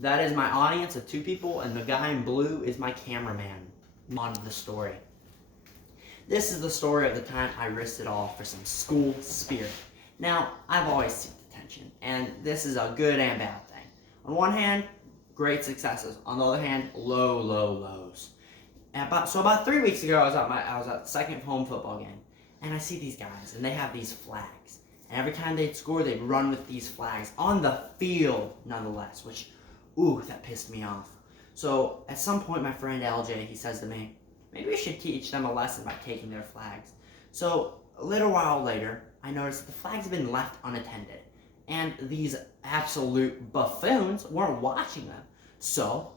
That is my audience of 2 people, and the guy in blue is my cameraman. On to the story. This is the story of the time I risked it all for some school spirit. Now, I've always seeked attention, and this is a good and bad thing. On one hand, great successes. On the other hand, low lows. About 3 weeks ago, I was at the second home football game, and I see these guys, and they have these flags. And every time they'd score, they'd run with these flags on the field, nonetheless. Which, that pissed me off. So at some point, my friend LJ, he says to me, maybe we should teach them a lesson by taking their flags. So a little while later, I noticed that the flags had been left unattended, and these absolute buffoons weren't watching them. So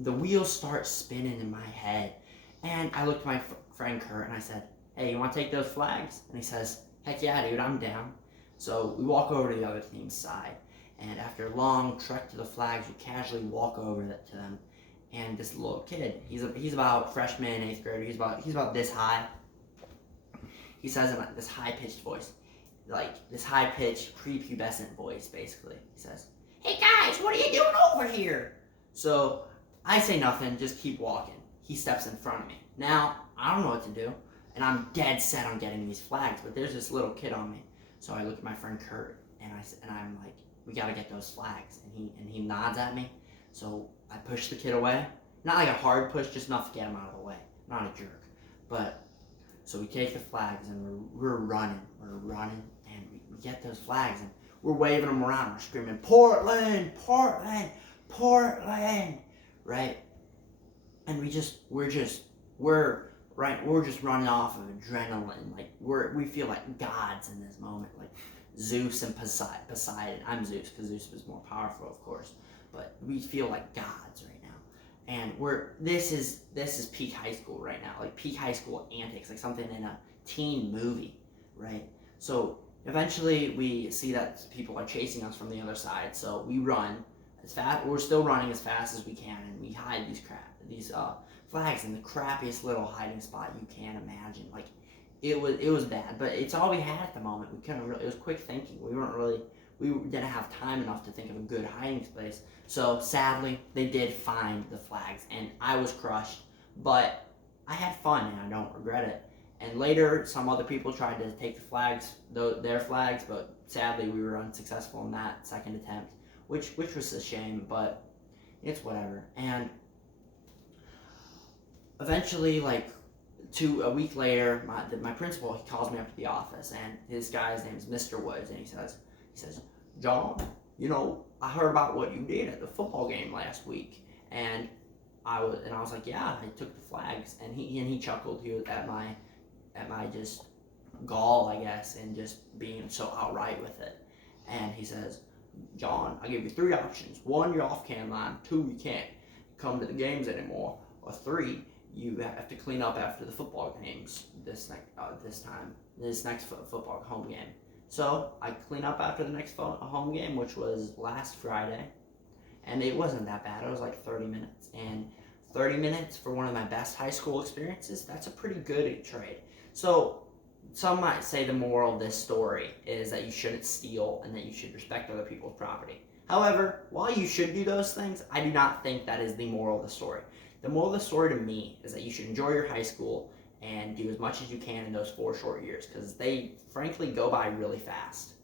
the wheels start spinning in my head, and I looked at my friend Kurt and I said, hey, you want to take those flags? And he says, heck yeah, dude, I'm down. So we walk over to the other team's side, and after a long trek to the flags, we casually walk over to them. And this little kid, he's about freshman, 8th grader. He's about this high. He says in this high pitched voice, like this high pitched prepubescent voice, basically. He says, "Hey guys, what are you doing over here?" So I say nothing, just keep walking. He steps in front of me. Now I don't know what to do, and I'm dead set on getting these flags, but there's this little kid on me. So I look at my friend Kurt, and I'm like, "We gotta get those flags," and he nods at me. So I push the kid away. Not like a hard push, just enough to get him out of the way. I'm not a jerk. But, so we take the flags and we're running, and we get those flags and we're waving them around. We're screaming, Portland, Portland, Portland, right? And we're just running off of adrenaline. Like, we feel like gods in this moment. Like Zeus and Poseidon. I'm Zeus because Zeus was more powerful, of course. But we feel like gods right now, and this is peak high school right now, like peak high school antics, like something in a teen movie, right? So eventually we see that people are chasing us from the other side, so we run as fast. We're still running as fast as we can, and we hide these flags in the crappiest little hiding spot you can imagine. Like it was bad, but it's all we had at the moment. We couldn't really. It was quick thinking. We didn't have time enough to think of a good hiding place. So sadly, they did find the flags, and I was crushed, but I had fun, and I don't regret it. And later, some other people tried to take their flags, but sadly, we were unsuccessful in that second attempt, which was a shame, but it's whatever. And eventually, like a week later, my principal, he calls me up to the office, and his guy's name is Mr. Woods, and he says, John, I heard about what you did at the football game last week, and I was like, yeah, I took the flags, and he chuckled. He was at my just gall, I guess, and just being so outright with it. And he says, John, I give you 3 options. 1, you're off can line. 2, you can't come to the games anymore. Or 3, you have to clean up after the football games this next football home game. So I clean up after the next home game, which was last Friday, and it wasn't that bad. It was like 30 minutes, and 30 minutes for one of my best high school experiences, that's a pretty good trade. So some might say the moral of this story is that you shouldn't steal and that you should respect other people's property. However, while you should do those things, I do not think that is the moral of the story. The moral of the story to me is that you should enjoy your high school and do as much as you can in those 4 short years, because they frankly go by really fast.